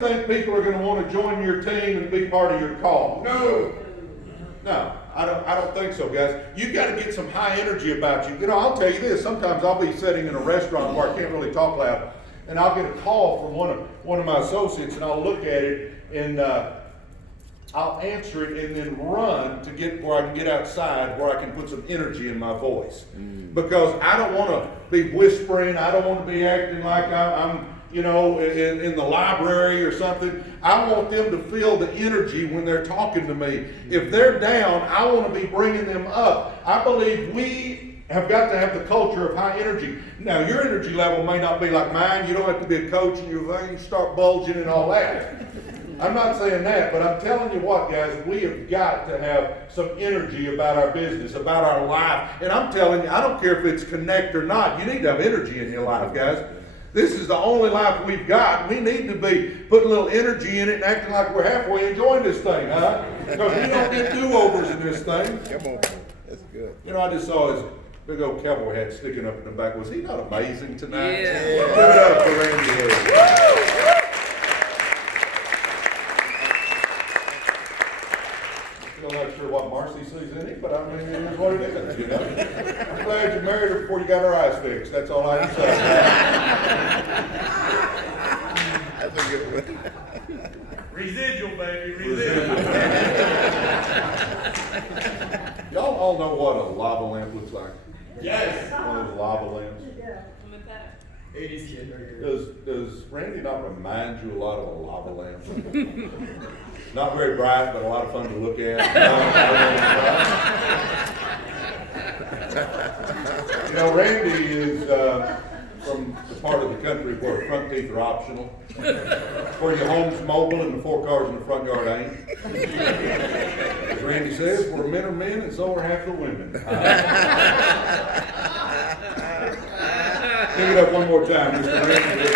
think people are going to want to join your team and be part of your cause? No, I don't think so, guys. You got to get some high energy about you. You know, I'll tell you this. Sometimes I'll be sitting in a restaurant where I can't really talk loud, and I'll get a call from one of my associates, and I'll look at it and I'll answer it and then run to get where I can get outside where I can put some energy in my voice. Because I don't want to be whispering. I don't want to be acting like I'm you know, in the library or something. I want them to feel the energy when they're talking to me. If they're down, I want to be bringing them up. I believe we have got to have the culture of high energy. Now, your energy level may not be like mine. You don't have to be a coach and your veins start bulging and all that. I'm not saying that, but I'm telling you what, guys, we have got to have some energy about our business, about our life. And I'm telling you, I don't care if it's Kynect or not, you need to have energy in your life, guys. This is the only life we've got. We need to be putting a little energy in it and acting like we're halfway enjoying this thing, huh? Because we don't get do-overs in this thing. Come on, that's good. You know, I just saw his big old cowboy hat sticking up in the back. Was he not amazing tonight? Yeah. Give it up for Randy Hedge. Still not sure what Marcy sees in him, but I mean, it is what it is, you know. I'm glad you married her before you got her eyes fixed. That's all I can say. That's a good one. Residual, baby, residual. Y'all all know what a lava lamp looks like? Yes. One of those lava lamps. I'm a pet. 80s kid right here. Does Randy not remind you a lot of a lava lamp? Not very bright, but a lot of fun to look at. You know, Randy is from the part of the country where front teeth are optional, where your home's mobile and the 4 cars in the front yard ain't. As Randy says, we're men are men and so are half the women. Give it up one more time, Mr. Randy.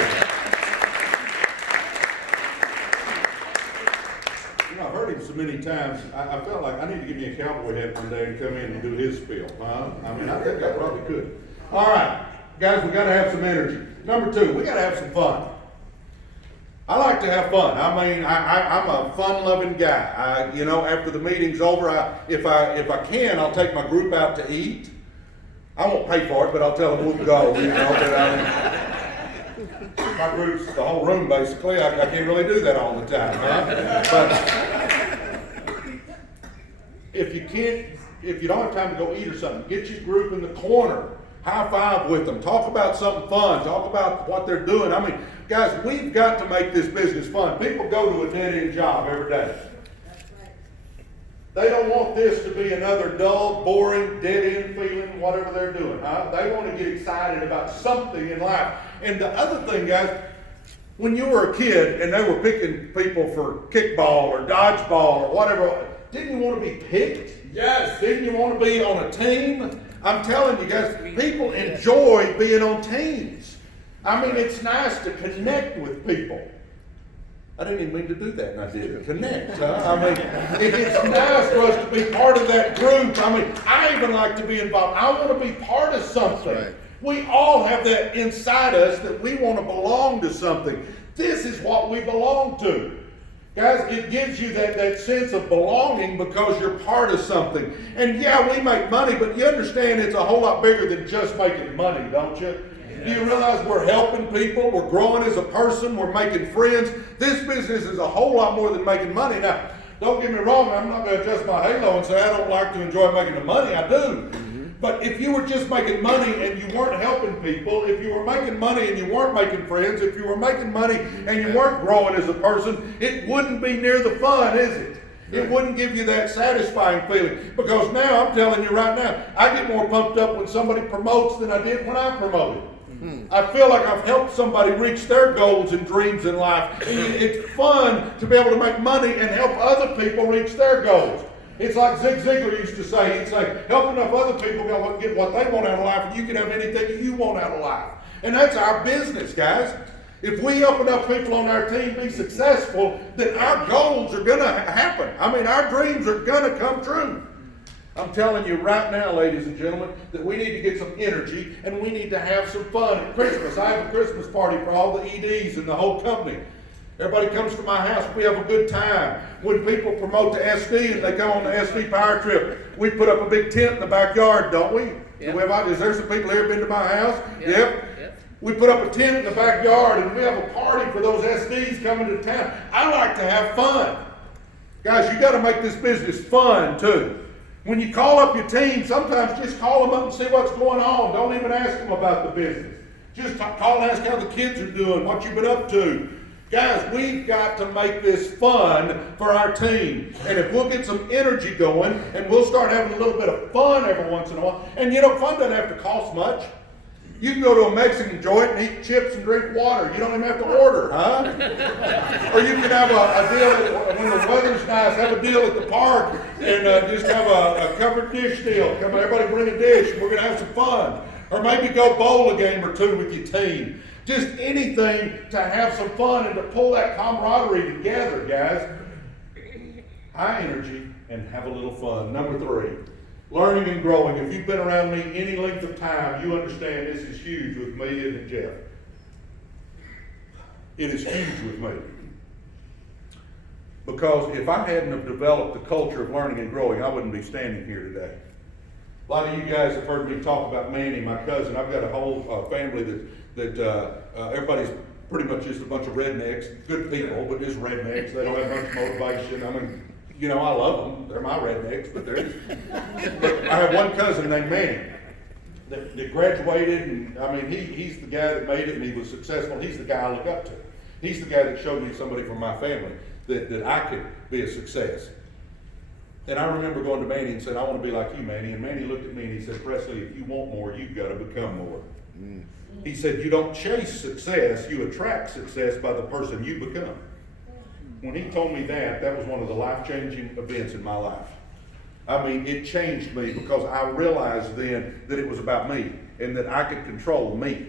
I've heard him so many times, I felt like I need to give me a cowboy hat one day and come in and do his spiel. I mean, I think I probably could. All right, guys, we got to have some energy. Number 2, we got to have some fun. I like to have fun. I mean, I'm a fun-loving guy. You know, after the meeting's over, if I can, I'll take my group out to eat. I won't pay for it, but I'll tell them we'll go. You know, but my group's the whole room basically. I can't really do that all the time, huh? But if you don't have time to go eat or something, get your group in the corner, high five with them, talk about something fun, talk about what they're doing. I mean, guys, we've got to make this business fun. People go to a dead-end job every day. They don't want this to be another dull, boring, dead-end feeling, whatever they're doing. Huh? They want to get excited about something in life. And the other thing, guys, when you were a kid and they were picking people for kickball or dodgeball or whatever, didn't you want to be picked? Yes. Didn't you want to be on a team? I'm telling you guys, people enjoy being on teams. I mean, it's nice to connect with people. I didn't even mean to do that, and I did. Connect, huh? I mean, it's nice for us to be part of that group. I mean, I even like to be involved. I want to be part of something. Right. We all have that inside us that we want to belong to something. This is what we belong to. Guys, it gives you that sense of belonging because you're part of something. And yeah, we make money, but you understand it's a whole lot bigger than just making money, don't you? Do you realize we're helping people, we're growing as a person, we're making friends? This business is a whole lot more than making money. Now, don't get me wrong, I'm not going to adjust my halo and say I don't like to enjoy making the money. I do. But if you were just making money and you weren't helping people, if you were making money and you weren't making friends, if you were making money and you weren't growing as a person, it wouldn't be near the fun, is it? It wouldn't give you that satisfying feeling. Because now, I'm telling you right now, I get more pumped up when somebody promotes than I did when I promoted. I feel like I've helped somebody reach their goals and dreams in life. It's fun to be able to make money and help other people reach their goals. It's like Zig Ziglar used to say, he'd say, help enough other people get what they want out of life and you can have anything you want out of life. And that's our business, guys. If we help enough people on our team be successful, then our goals are going to happen. I mean, our dreams are going to come true. I'm telling you right now, ladies and gentlemen, that we need to get some energy and we need to have some fun at Christmas. I have a Christmas party for all the EDs and the whole company. Everybody comes to my house, we have a good time. When people promote the SD and they come on the SD power trip, we put up a big tent in the backyard, don't we? Yep. Is there some people here been to my house? Yep. We put up a tent in the backyard and we have a party for those SDs coming to town. I like to have fun. Guys, you got to make this business fun too. When you call up your team, sometimes just call them up and see what's going on. Don't even ask them about the business. Just call and ask how the kids are doing, what you've been up to. Guys, we've got to make this fun for our team. And if we'll get some energy going and we'll start having a little bit of fun every once in a while, and fun doesn't have to cost much. You can go to a Mexican joint and eat chips and drink water. You don't even have to order, huh? Or you can have a deal, when the weather's nice, have a deal at the park and just have a covered dish deal. Come on, everybody bring a dish and we're going to have some fun. Or maybe go bowl a game or two with your team. Just anything to have some fun and to pull that camaraderie together, guys. High energy and have a little fun. Number 3, learning and growing. If you've been around me any length of time, you understand this is huge with me, isn't it, Jeff? It is huge with me. Because if I hadn't have developed the culture of learning and growing, I wouldn't be standing here today. A lot of you guys have heard me talk about Manny, my cousin. I've got a whole family that everybody's pretty much just a bunch of rednecks, good people, but just rednecks. They don't have much motivation. I mean, I love them. They're my rednecks, but I have one cousin named Manny that graduated, and he's the guy that made it and he was successful. He's the guy I look up to. He's the guy that showed me somebody from my family that I could be a success. And I remember going to Manny and said, I want to be like you, Manny. And Manny looked at me and he said, Presley, if you want more, you've got to become more. He said, you don't chase success, you attract success by the person you become. When he told me that was one of the life-changing events in my life. It changed me because I realized then that it was about me and that I could control me.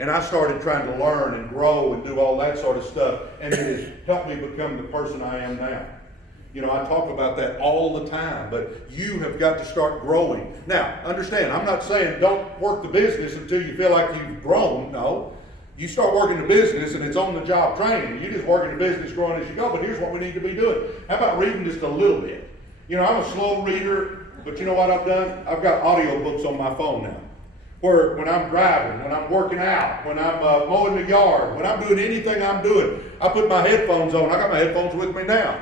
And I started trying to learn and grow and do all that sort of stuff, and it has helped me become the person I am now. I talk about that all the time, but you have got to start growing. Now, understand, I'm not saying don't work the business until you feel like you've grown. No. You start working the business and it's on the job training. You just working the business growing as you go, but here's what we need to be doing. How about reading just a little bit? I'm a slow reader, but you know what I've done? I've got audiobooks on my phone now. Where when I'm driving, when I'm working out, when I'm mowing the yard, when I'm doing anything I'm doing, I put my headphones on. I got my headphones with me now.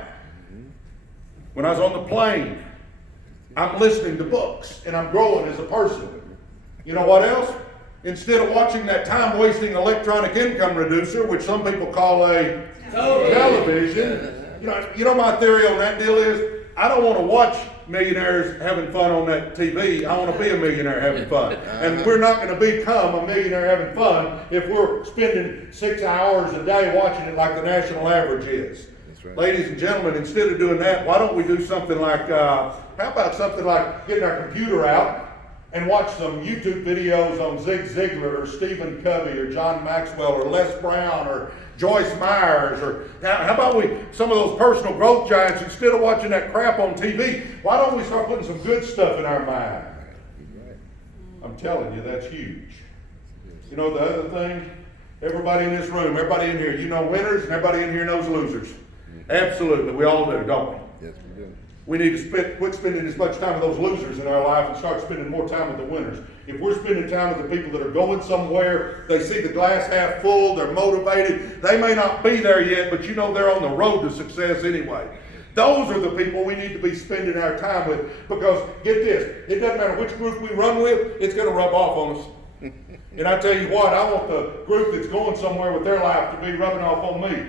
When I was on the plane, I'm listening to books and I'm growing as a person. You know what else? Instead of watching that time-wasting electronic income reducer, which some people call a television, my theory on that deal is, I don't want to watch millionaires having fun on that TV. I want to be a millionaire having fun. And we're not going to become a millionaire having fun if we're spending 6 hours a day watching it like the national average is. Right. Ladies and gentlemen, instead of doing that, why don't we do something like, how about something like getting our computer out and watch some YouTube videos on Zig Ziglar or Stephen Covey or John Maxwell or Les Brown or Joyce Myers, or how about some of those personal growth giants, instead of watching that crap on TV, why don't we start putting some good stuff in our mind? Right. I'm telling you, that's huge. The other thing, everybody in this room, everybody in here, winners, and everybody in here knows losers. Absolutely, we all do, don't we? Yes, we do. We need to quit spending as much time with those losers in our life and start spending more time with the winners. If we're spending time with the people that are going somewhere, they see the glass half full, they're motivated, they may not be there yet, but they're on the road to success anyway. Those are the people we need to be spending our time with, because get this, it doesn't matter which group we run with, it's going to rub off on us. And I tell you what, I want the group that's going somewhere with their life to be rubbing off on me.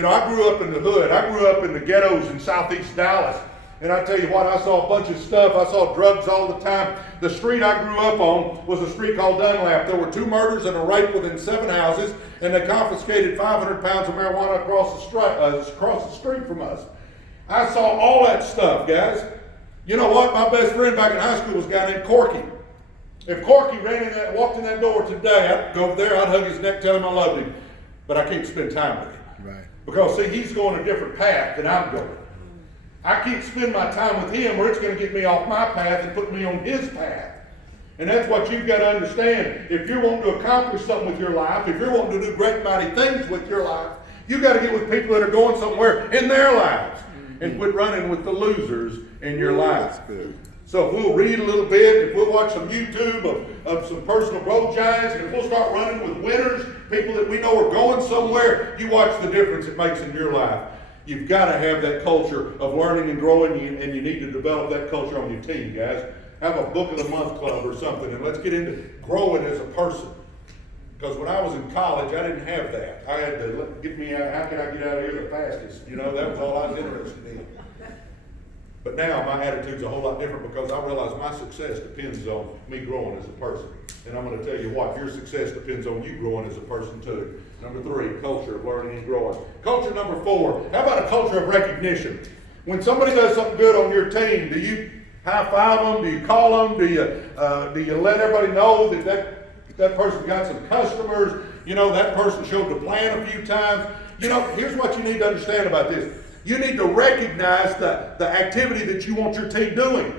I grew up in the hood. I grew up in the ghettos in southeast Dallas. And I tell you what, I saw a bunch of stuff. I saw drugs all the time. The street I grew up on was a street called Dunlap. There were 2 murders and a rape within 7 houses, and they confiscated 500 pounds of marijuana across the street from us. I saw all that stuff, guys. You know what? My best friend back in high school was a guy named Corky. If Corky walked in that door today, I'd go over there, I'd hug his neck, tell him I loved him. But I can't spend time with him. Right. Because, see, he's going a different path than I'm going. I can't spend my time with him or it's going to get me off my path and put me on his path. And that's what you've got to understand. If you're wanting to accomplish something with your life, if you're wanting to do great mighty things with your life, You got to get with people that are going somewhere in their lives and quit running with the losers in your life. That's good. So if we'll read a little bit, if we'll watch some YouTube of some personal growth giants, and if we'll start running with winners, people that we know are going somewhere, you watch the difference it makes in your life. You've got to have that culture of learning and growing, and you need to develop that culture on your team, guys. Have a book of the month club or something, and let's get into growing as a person. Because when I was in college, I didn't have that. I had to get me out, how can I get out of here the fastest? You know, that was all I was interested in. But now my attitude's a whole lot different because I realize my success depends on me growing as a person. And I'm going to tell you what, your success depends on you growing as a person too. Number 3, culture of learning and growing. Culture number 4, how about a culture of recognition? When somebody does something good on your team, do you high five them? Do you call them? Do you let everybody know that person got some customers? You know, that person showed the plan a few times. You know, here's what you need to understand about this. You need to recognize the activity that you want your team doing.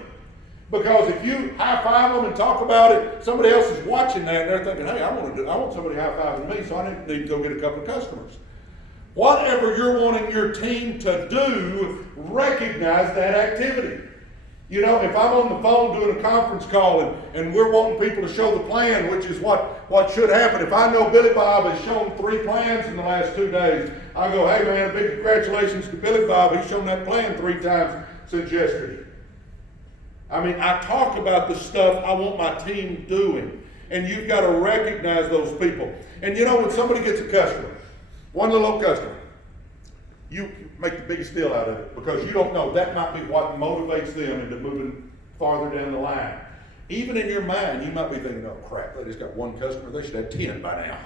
Because if you high five them and talk about it, somebody else is watching that and they're thinking, hey, I want somebody high fiving me, so I need to go get a couple of customers. Whatever you're wanting your team to do, recognize that activity. You know, if I'm on the phone doing a conference call and we're wanting people to show the plan, which is what should happen. If I know Billy Bob has shown 3 plans in the last 2 days, I go, hey man, big congratulations to Billy Bob. He's shown that plan 3 times since yesterday. I mean, I talk about the stuff I want my team doing. And you've got to recognize those people. And you know, when somebody gets a customer, one little old customer, you make the biggest deal out of it because you don't know. That might be what motivates them into moving farther down the line. Even in your mind, you might be thinking, oh crap, they just got 1 customer. They should have 10 by now.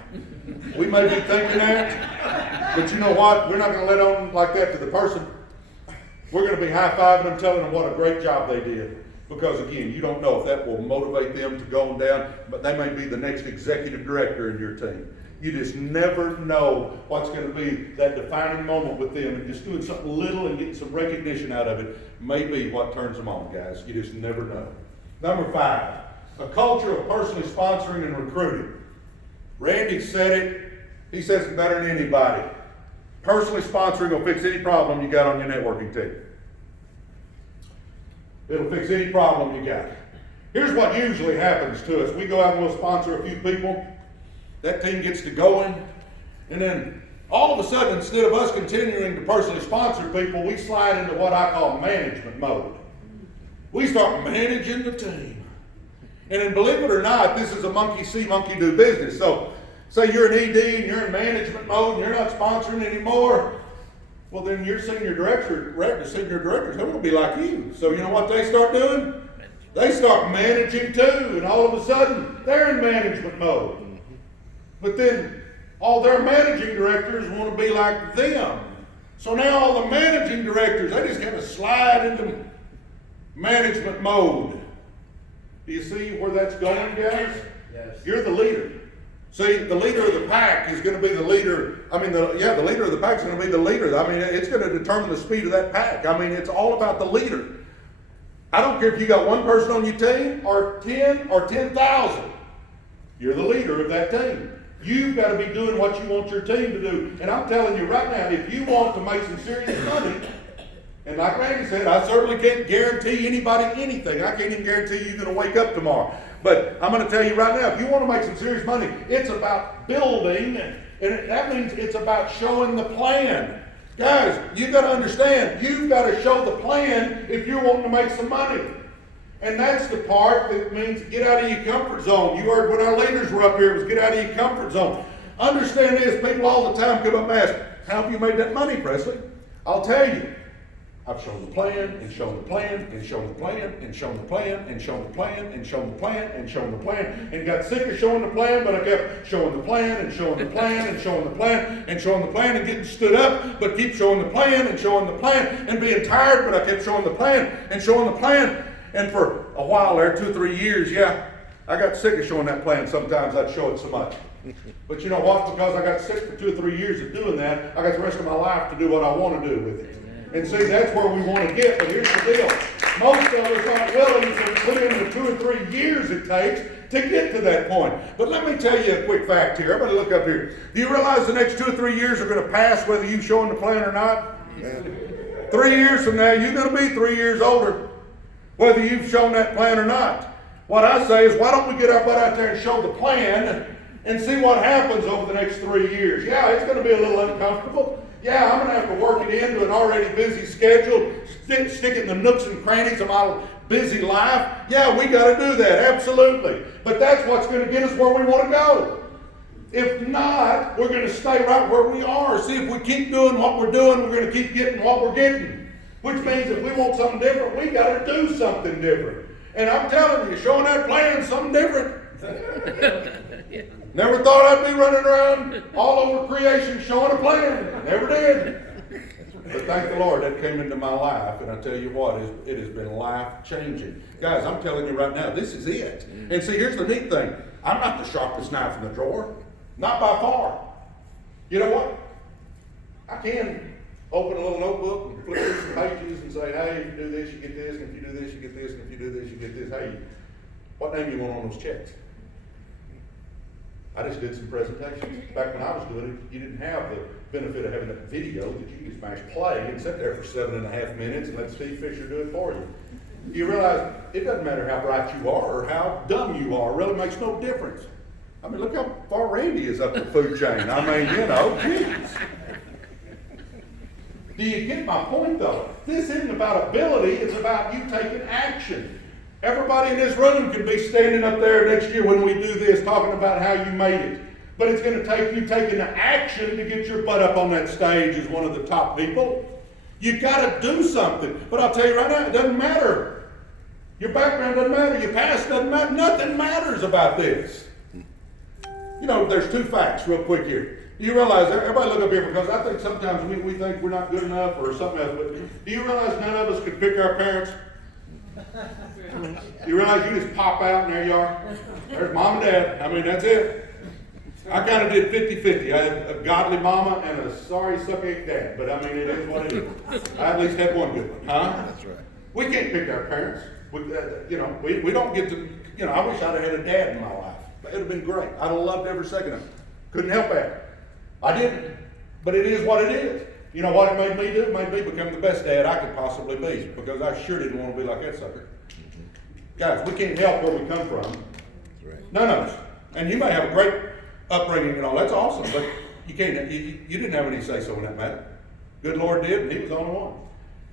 We may be thinking that, but you know what? We're not going to let on like that to the person. We're going to be high-fiving them, telling them what a great job they did. Because again, you don't know if that will motivate them to go down, but they may be the next executive director in your team. You just never know what's going to be that defining moment with them, and just doing something little and getting some recognition out of it may be what turns them on, guys. You just never know. Number 5, a culture of personally sponsoring and recruiting. Randy said it. He says it better than anybody. Personally sponsoring will fix any problem you got on your networking team. It'll fix any problem you got. Here's what usually happens to us. We go out and we'll sponsor a few people. That team gets to going. And then all of a sudden, instead of us continuing to personally sponsor people, we slide into what I call management mode. We start managing the team. And then believe it or not, this is a monkey see, monkey do business. So say you're an ED and you're in management mode and you're not sponsoring anymore. Well, then your senior directors, they want to be like you. So you know what they start doing? They start managing too, and all of a sudden, they're in management mode. But then all their managing directors want to be like them. So now all the managing directors, they just kind of slide into management mode. Do you see where that's going, guys? Yes. You're the leader. See, the leader of the pack is going to be the leader. I mean, the leader of the pack is going to be the leader. I mean, it's going to determine the speed of that pack. I mean, it's all about the leader. I don't care if you got 1 person on your team or 10 or 10,000. You're the leader of that team. You've got to be doing what you want your team to do. And I'm telling you right now, if you want to make some serious money, and like Randy said, I certainly can't guarantee anybody anything. I can't even guarantee you're going to wake up tomorrow. But I'm going to tell you right now, if you want to make some serious money, it's about building, and that means it's about showing the plan. Guys, you've got to understand, you've got to show the plan if you're wanting to make some money. And that's the part that means get out of your comfort zone. You heard when our leaders were up here, it was get out of your comfort zone. Understand this, people all the time come up and ask, how have you made that money, Presley? I'll tell you. I've shown the plan, and shown the plan, and shown the plan, and shown the plan, and shown the plan, and shown the plan, and shown the plan, and got sick of showing the plan, but I kept showing the plan, and showing the plan, and showing the plan, and showing the plan, and getting stood up, but keep showing the plan, and showing the plan, and being tired, but I kept showing the plan, and showing the plan. And for a while there, 2 or 3 years, I got sick of showing that plan. Sometimes I'd show it so much. But you know what? Because I got sick for 2 or 3 years of doing that, I got the rest of my life to do what I want to do with it. And see, that's where we want to get. But here's the deal. Most of us aren't willing to put in the 2 or 3 years it takes to get to that point. But let me tell you a quick fact here. Everybody look up here. Do you realize the next 2 or 3 years are going to pass whether you've shown the plan or not? 3 years from now, you're going to be 3 years older, whether you've shown that plan or not. What I say is, why don't we get our butt out there and show the plan and see what happens over the next 3 years? Yeah, it's going to be a little uncomfortable. Yeah, I'm going to have to work it into an already busy schedule, stick it in the nooks and crannies of my busy life. Yeah, we got to do that, absolutely. But that's what's going to get us where we want to go. If not, we're going to stay right where we are. See, if we keep doing what we're doing, we're going to keep getting what we're getting. Which means if we want something different, we got to do something different. And I'm telling you, showing that plan, something different. Never thought I'd be running around all over creation showing a plan. Never did. But thank the Lord that came into my life. And I tell you what, it has been life-changing. Guys, I'm telling you right now, this is it. And see, here's the neat thing. I'm not the sharpest knife in the drawer. Not by far. You know what? I can open a little notebook and flip through some pages and say, hey, if you do this, you get this, and if you do this, you get this, and if you do this, you get this. Hey, what name do you want on those checks? I just did some presentations. Back when I was doing it, you didn't have the benefit of having a video that you could smash play and sit there for 7.5 minutes and let Steve Fisher do it for you. You realize it doesn't matter how bright you are or how dumb you are. It really makes no difference. I mean, look how far Randy is up the food chain. I mean, you know, geez. Do you get my point, though? This isn't about ability. It's about you taking action. Everybody in this room can be standing up there next year when we do this talking about how you made it. But it's going to take you taking the action to get your butt up on that stage as one of the top people. You got to do something. But I'll tell you right now, it doesn't matter. Your background doesn't matter. Your past doesn't matter. Nothing matters about this. You know, there's 2 facts real quick here. Do you realize, everybody look up here, because I think sometimes we think we're not good enough or something else, but do you realize none of us could pick our parents? You realize you just pop out and there you are? There's mom and dad. I mean, that's it. I kind of did 50-50. I had a godly mama and a sorry suck-egg dad, but I mean, it is what it is. I at least had one good one, huh? That's right. We can't pick our parents. We don't get to, I wish I'd have had a dad in my life. It would have been great. I'd have loved every second of it. Couldn't help that. I didn't. But it is what it is. You know what it made me do? It made me become the best dad I could possibly be, because I sure didn't want to be like that sucker. Guys, we can't help where we come from. That's right. None of us. And you may have a great upbringing and all. That's awesome, but you can't. You didn't have any say-so in that matter. Good Lord did, and He was the only one.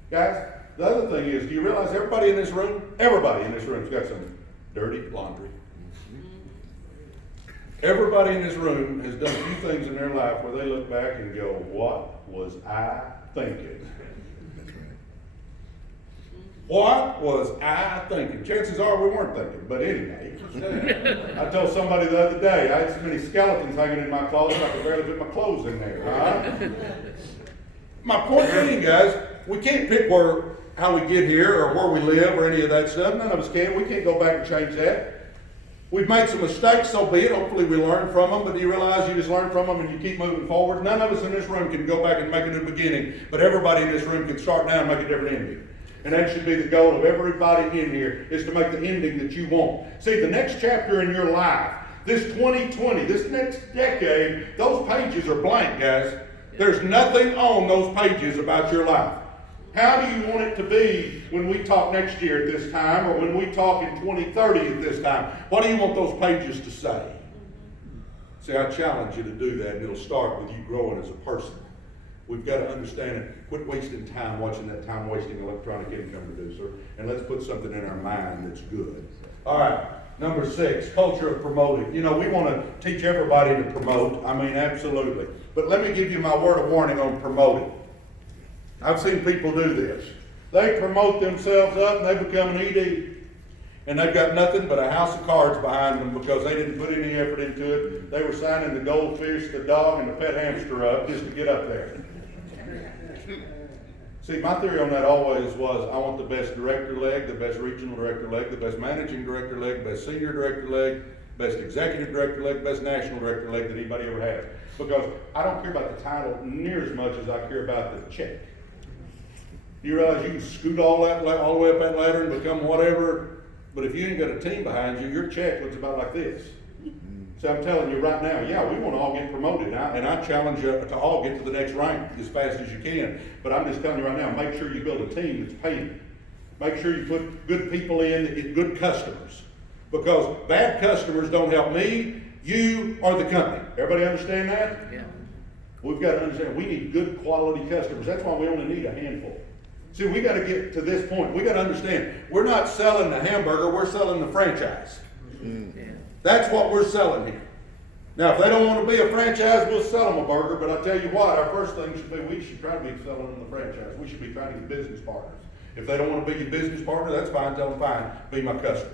Guys, the other thing is, do you realize everybody in this room's got some dirty laundry? Everybody in this room has done a few things in their life where they look back and go, what was I thinking? What was I thinking? Chances are we weren't thinking, but anyway. I told somebody the other day, I had so many skeletons hanging in my closet, I could barely fit my clothes in there. Huh? My point being, guys, we can't pick how we get here or where we live or any of that stuff. None of us can. We can't go back and change that. We've made some mistakes, so be it. Hopefully we learn from them, but do you realize you just learn from them and you keep moving forward? None of us in this room can go back and make a new beginning, but everybody in this room can start now and make a different ending. And that should be the goal of everybody in here, is to make the ending that you want. See, the next chapter in your life, this 2020, this next decade, those pages are blank, guys. There's nothing on those pages about your life. How do you want it to be when we talk next year at this time, or when we talk in 2030 at this time? What do you want those pages to say? See, I challenge you to do that, and it'll start with you growing as a person. We've got to understand it. Quit wasting time watching that time-wasting electronic income producer, and let's put something in our mind that's good. All right, number 6, culture of promoting. You know, we want to teach everybody to promote. I mean, absolutely. But let me give you my word of warning on promoting. I've seen people do this. They promote themselves up and they become an ED. And they've got nothing but a house of cards behind them because they didn't put any effort into it. They were signing the goldfish, the dog, and the pet hamster up just to get up there. See, my theory on that always was, I want the best director leg, the best regional director leg, the best managing director leg, best senior director leg, best executive director leg, best national director leg that anybody ever had. Because I don't care about the title near as much as I care about the check. Do you realize you can scoot all the way up that ladder and become whatever But if you ain't got a team behind you, your check looks about like this. So I'm telling you right now, yeah, we want to all get promoted, and I challenge you to all get to the next rank as fast as you can. But I'm just telling you right now, make sure you build a team that's paying. Make sure you put good people in that get good customers. Because bad customers don't help me, you, or the company. Everybody understand that? Yeah. We've got to understand, we need good quality customers. That's why we only need a handful. See, we got to get to this point. We got to understand, we're not selling the hamburger, we're selling the franchise. Yeah. That's what we're selling here. Now, if they don't want to be a franchise, we'll sell them a burger, but I tell you what, our first thing should be, we should try to be selling them the franchise. We should be trying to get business partners. If they don't want to be your business partner, that's fine, tell them fine, be my customer.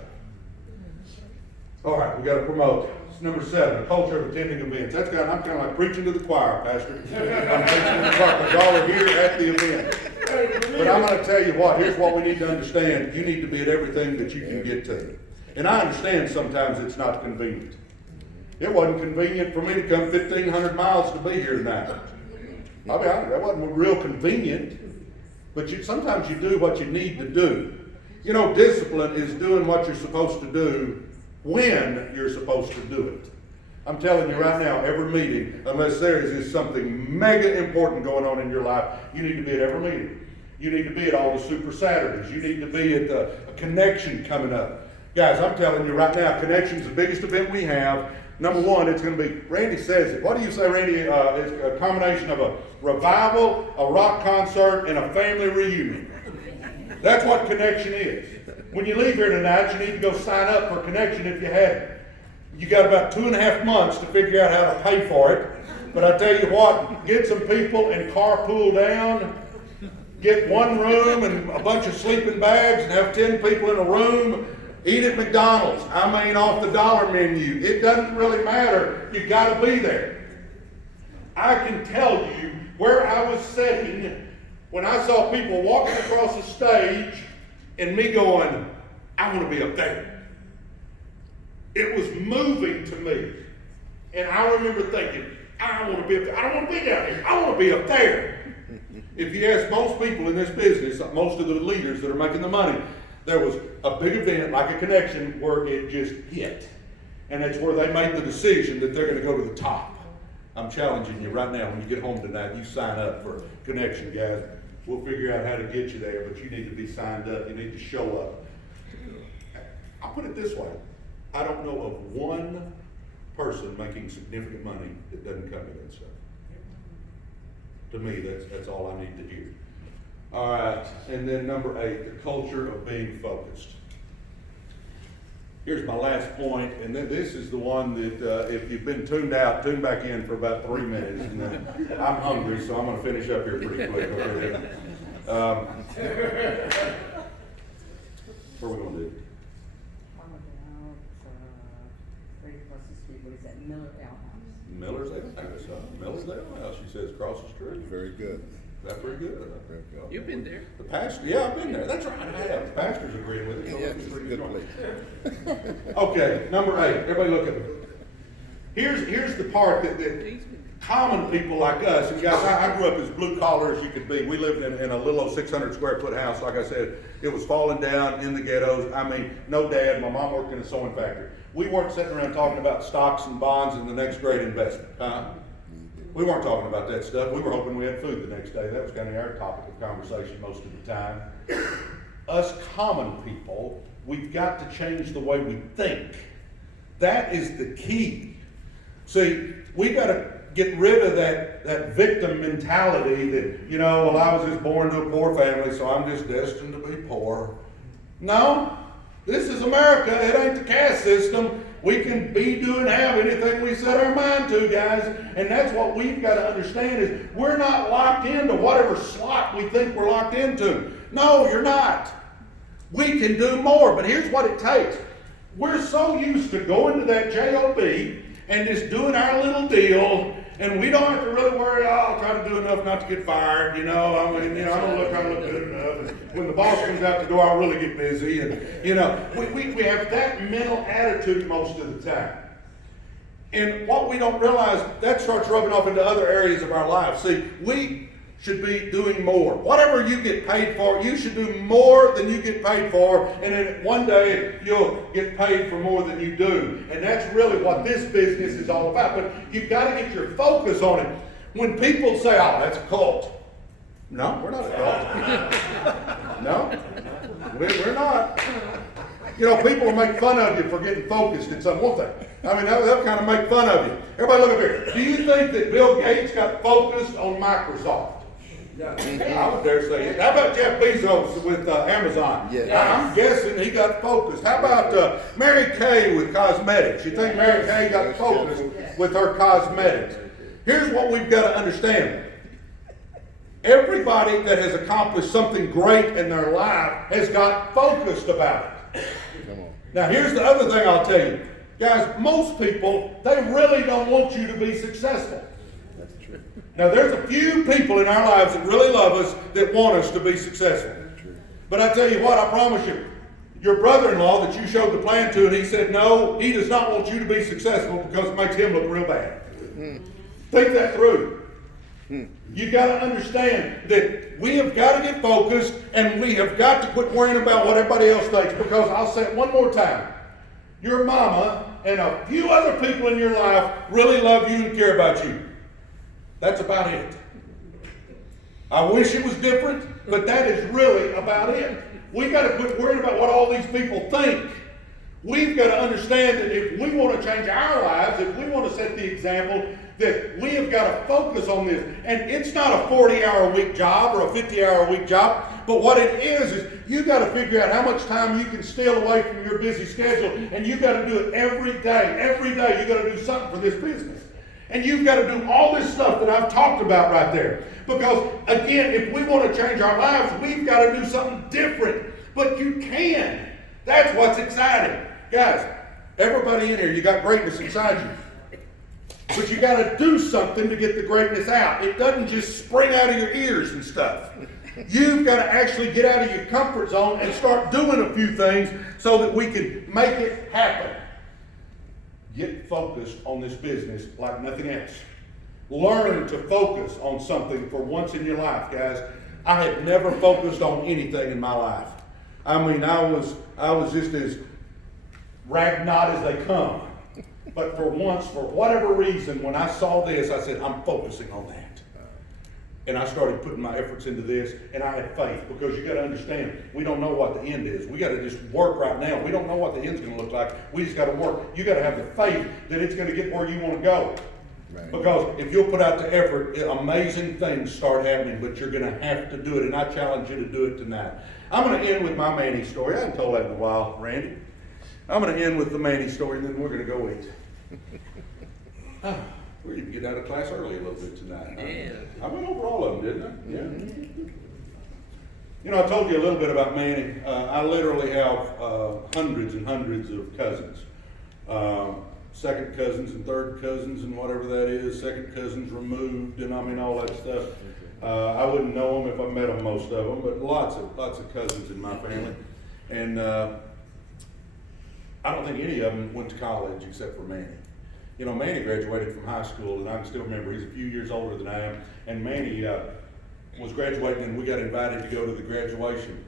All right, we got to promote. It's number 7, a culture of attending events. I'm kind of like preaching to the choir, Pastor. I'm preaching to the choir because y'all are here at the event. But I'm going to tell you what, here's what we need to understand. You need to be at everything that you can get to. And I understand sometimes it's not convenient. It wasn't convenient for me to come 1,500 miles to be here tonight. I'll be honest, that wasn't real convenient. But sometimes you do what you need to do. You know, discipline is doing what you're supposed to do when you're supposed to do it. I'm telling you right now, every meeting, unless there is something mega important going on in your life, you need to be at every meeting. You need to be at all the Super Saturdays. You need to be at a Connection coming up. Guys, I'm telling you right now, Connection's the biggest event we have. Number 1, it's going to be, Randy says it. What do you say, Randy? It's a combination of a revival, a rock concert, and a family reunion. That's what Connection is. When you leave here tonight, you need to go sign up for Connection if you haven't. You got about 2.5 months to figure out how to pay for it. But I tell you what, get some people and carpool down. Get one room and a bunch of sleeping bags and have 10 people in a room. Eat at McDonald's. I mean, off the dollar menu. It doesn't really matter. You got to be there. I can tell you where I was sitting when I saw people walking across the stage and me going, I want to be up there. It was moving to me. And I remember thinking, I want to be up there. I don't want to be down here. I want to be up there. If you ask most people in this business, most of the leaders that are making the money, there was a big event like a Connection where it just hit. And it's where they made the decision that they're going to go to the top. I'm challenging you right now, when you get home tonight, you sign up for Connection, guys. We'll figure out how to get you there, but you need to be signed up. You need to show up. I'll put it this way. I don't know of one person making significant money that doesn't come to that stuff. To me, that's all I need to hear. All right, and then number 8, the culture of being focused. Here's my last point, and this is the one that if you've been tuned out, tune back in for about 3 minutes. And I'm hungry, so I'm going to finish up here pretty quick. Okay? What are we going to do? Right across the street, what is that, Miller Ale House? Miller's Ale House. Miller's Ale House, she says, across the street. Very good. That's pretty good. You've been there. The pastor, yeah, I've been there. That's right, I have. The pastor's agreeing with it. So Yeah, it's it's a pretty good strong. place. Okay, number 8. Everybody look at me. Here's the part that common people like us, and guys, I grew up as blue collar as you could be. We lived in a little old 600 square foot house. Like I said, it was falling down in the ghettos. I mean, no dad. My mom worked in a sewing factory. We weren't sitting around talking about stocks and bonds and the next great investment. We weren't talking about that stuff. We were hoping we had food the next day. That was kind of our topic of conversation most of the time. Us common people, we've got to change the way we think. That is the key. See, we got to get rid of that victim mentality that, you know, well, I was just born to a poor family, so I'm just destined to be poor. No, this is America. It ain't the caste system. We can be, do, and have anything we set our mind to, guys. And that's what we've got to understand is we're not locked into whatever slot we think we're locked into. No, you're not. We can do more, but here's what it takes. We're so used to going to that job and just doing our little deal, and we don't have to really worry, I'll try to do enough not to get fired, I don't try to look good enough. And when the boss comes out the door, I'll really get busy. And, we have that mental attitude most of the time. And what we don't realize, that starts rubbing off into other areas of our lives. See, should be doing more. Whatever you get paid for, you should do more than you get paid for, and then one day you'll get paid for more than you do. And that's really what this business is all about. But you've got to get your focus on it. When people say, oh, that's a cult. No, we're not a cult. No, we're not. You know, people will make fun of you for getting focused in some one thing. I mean, they'll kind of make fun of you. Everybody look up here. Do you think that Bill Gates got focused on Microsoft? Yeah, I would dare say it. How about Jeff Bezos with Amazon? Yes. I'm guessing he got focused. How about Mary Kay with cosmetics? You think Mary Kay got focused with her cosmetics? Here's what we've got to understand. Everybody that has accomplished something great in their life has got focused about it. Come on. Now, here's the other thing I'll tell you. Guys, most people, they really don't want you to be successful. That's true. Now, there's a few people in our lives that really love us that want us to be successful. True. But I tell you what, I promise you, your brother-in-law that you showed the plan to, and he said, no, he does not want you to be successful because it makes him look real bad. Think that through. You got to understand that we have got to get focused, and we have got to quit worrying about what everybody else thinks, because I'll say it one more time. Your mama and a few other people in your life really love you and care about you. That's about it. I wish it was different, but that is really about it. We've got to quit worrying about what all these people think. We've got to understand that if we want to change our lives, if we want to set the example, that we have got to focus on this. And it's not a 40-hour-a-week job or a 50-hour-a-week job, but what it is you got to figure out how much time you can steal away from your busy schedule, and you got to do it every day. Every day you got to do something for this business. And you've got to do all this stuff that I've talked about right there. Because, again, if we want to change our lives, we've got to do something different. But you can. That's what's exciting. Guys, everybody in here, you got greatness inside you. But you got to do something to get the greatness out. It doesn't just spring out of your ears and stuff. You've got to actually get out of your comfort zone and start doing a few things so that we can make it happen. Get focused on this business like nothing else. Learn to focus on something for once in your life, guys. I had never focused on anything in my life. I mean, I was just as ragnod as they come. But for once, for whatever reason, when I saw this, I said, I'm focusing on that. And I started putting my efforts into this, and I had faith, because you got to understand, we don't know what the end is. We got to just work right now. We don't know what the end's going to look like. We just got to work. You got to have the faith that it's going to get where you want to go. Right. Because if you'll put out the effort, amazing things start happening, but you're going to have to do it, and I challenge you to do it tonight. I'm going to end with my Manny story. I haven't told that in a while, Randy. I'm going to end with the Manny story, and then we're going to go eat. We're going to get out of class early a little bit tonight. Yeah. I went over all of them, didn't I? Yeah. You know, I told you a little bit about Manny. I literally have hundreds and hundreds of cousins. Second cousins and third cousins and whatever that is. Second cousins removed, and I mean all that stuff. I wouldn't know them if I met them, most of them, but lots of cousins in my family. And I don't think any of them went to college except for Manny. You know, Manny graduated from high school, and I can still remember, he's a few years older than I am, and Manny was graduating, and we got invited to go to the graduation.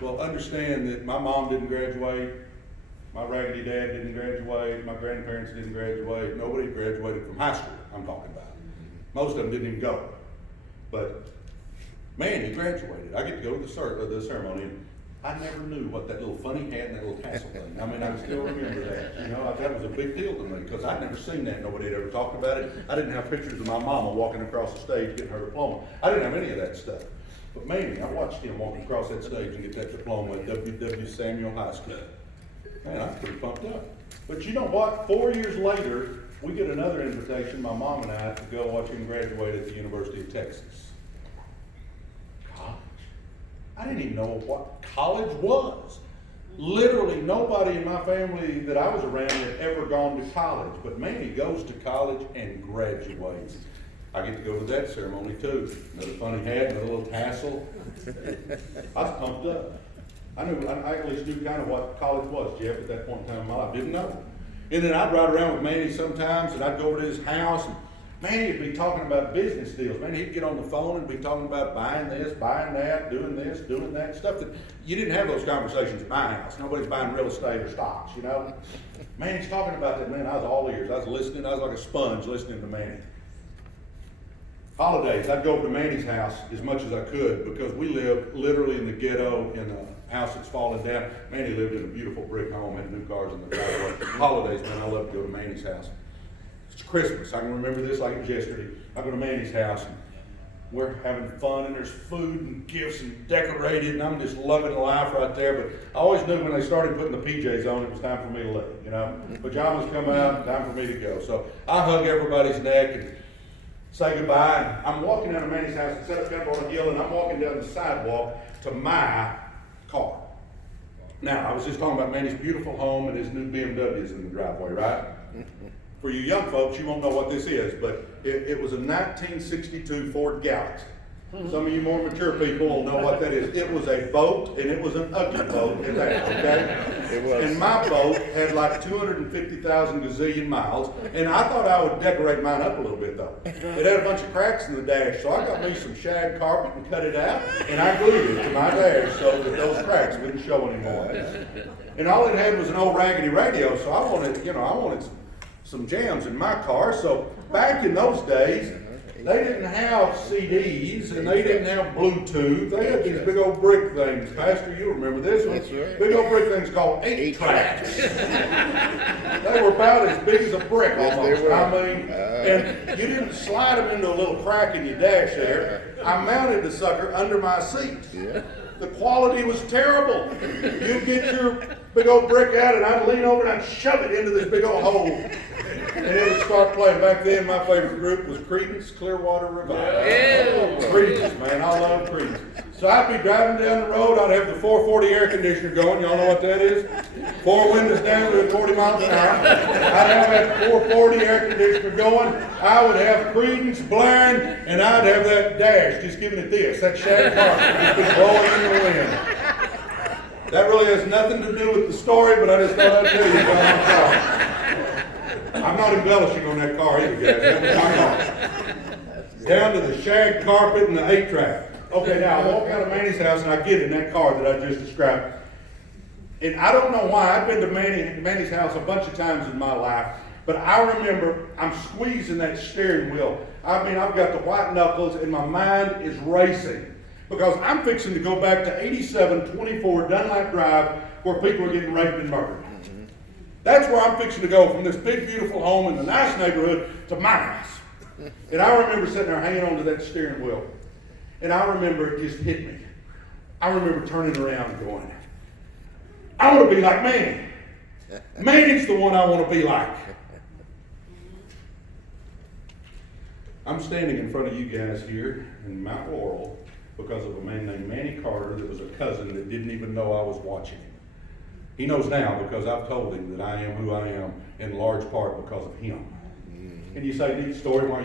Well, understand that my mom didn't graduate, my raggedy dad didn't graduate, my grandparents didn't graduate, nobody graduated from high school, I'm talking about. Most of them didn't even go. But Manny graduated. I get to go to the ceremony, and I never knew what that little funny hat and that little tassel thing. I mean, I still remember that. You know, that was a big deal to me, because I'd never seen that. Nobody had ever talked about it. I didn't have pictures of my mama walking across the stage getting her diploma. I didn't have any of that stuff. But Manny, I watched him walking across that stage and get that diploma at W.W. Samuel High School. Man, I'm pretty pumped up. But you know what? 4 years later, we get another invitation, my mom and I, to go watch him graduate at the University of Texas. I didn't even know what college was. Literally nobody in my family that I was around had ever gone to college, but Manny goes to college and graduates. I get to go to that ceremony too. Another funny hat, another little tassel. I was pumped up. I at least knew kind of what college was, Jeff, at that point in time in my life. Didn't know. And then I'd ride around with Manny sometimes, and I'd go over to his house, and Man, he'd be talking about business deals. Man, he'd get on the phone and be talking about buying this, buying that, doing this, doing that, stuff that you didn't have those conversations at my house. Nobody's buying real estate or stocks, you know? Man, he's talking about that. Man, I was all ears. I was listening. I was like a sponge listening to Manny. Holidays, I'd go over to Manny's house as much as I could because we lived literally in the ghetto in a house that's fallen down. Manny lived in a beautiful brick home, had new cars in the driveway. Holidays, man, I love to go to Manny's house. It's Christmas. I can remember this like it was yesterday. I go to Manny's house and we're having fun and there's food and gifts and decorated and I'm just loving life right there. But I always knew when they started putting the PJs on, it was time for me to leave, you know. Pajamas come out, time for me to go. So I hug everybody's neck and say goodbye. And I'm walking down to Manny's house and set up kind of on a hill and I'm walking down the sidewalk to my car. Now, I was just talking about Manny's beautiful home and his new BMWs in the driveway, right? For you young folks, you won't know what this is, but it was a 1962 Ford Galaxy. Some of you more mature people will know what that is. It was a boat, and it was an ugly boat at that, okay? It was. And my boat had like 250,000 gazillion miles, and I thought I would decorate mine up a little bit, though. It had a bunch of cracks in the dash, so I got me some shag carpet and cut it out, and I glued it to my dash so that those cracks wouldn't show anymore. And all it had was an old raggedy radio, so I wanted some jams in my car. So back in those days, they didn't have CDs and they didn't have Bluetooth. They had these big old brick things. Pastor, you remember this one? That's right. Big old brick things called 8-tracks. They were about as big as a brick Yes, almost. they were. I mean, and you didn't slide them into a little crack in your dash there. I mounted the sucker under my seat. Yeah. The quality was terrible. You'd get your big old brick out and I'd lean over and I'd shove it into this big old hole. And it would start playing. Back then, my favorite group was Creedence Clearwater Revival. Yeah. Creedence, man. I love Creedence. So I'd be driving down the road. I'd have the 440 air conditioner going. Y'all know what that is? 4 windows down to 40 miles an hour. I'd have that 440 air conditioner going. I would have Creedence blaring, and I'd have that dash just giving it this. That shag carpet just be blowing in the wind. That really has nothing to do with the story, but I just thought I'd tell you about my car. I'm not embellishing on that car either, guys. That was my car. Down to the shag carpet and the 8-track. Okay, now I walk out of Manny's house and I get in that car that I just described. And I don't know why, I've been to Manny's house a bunch of times in my life, but I remember I'm squeezing that steering wheel. I mean, I've got the white knuckles and my mind is racing because I'm fixing to go back to 8724 Dunlap Drive where people are getting raped and murdered. That's where I'm fixing to go, from this big, beautiful home in a nice neighborhood to my house. And I remember sitting there hanging onto that steering wheel. And I remember it just hit me. I remember turning around and going, I want to be like Manny. Manny's the one I want to be like. I'm standing in front of you guys here in Mount Laurel because of a man named Manny Carter that was a cousin that didn't even know I was watching him. He knows now because I've told him that I am who I am in large part because of him. And you say, neat story, why are you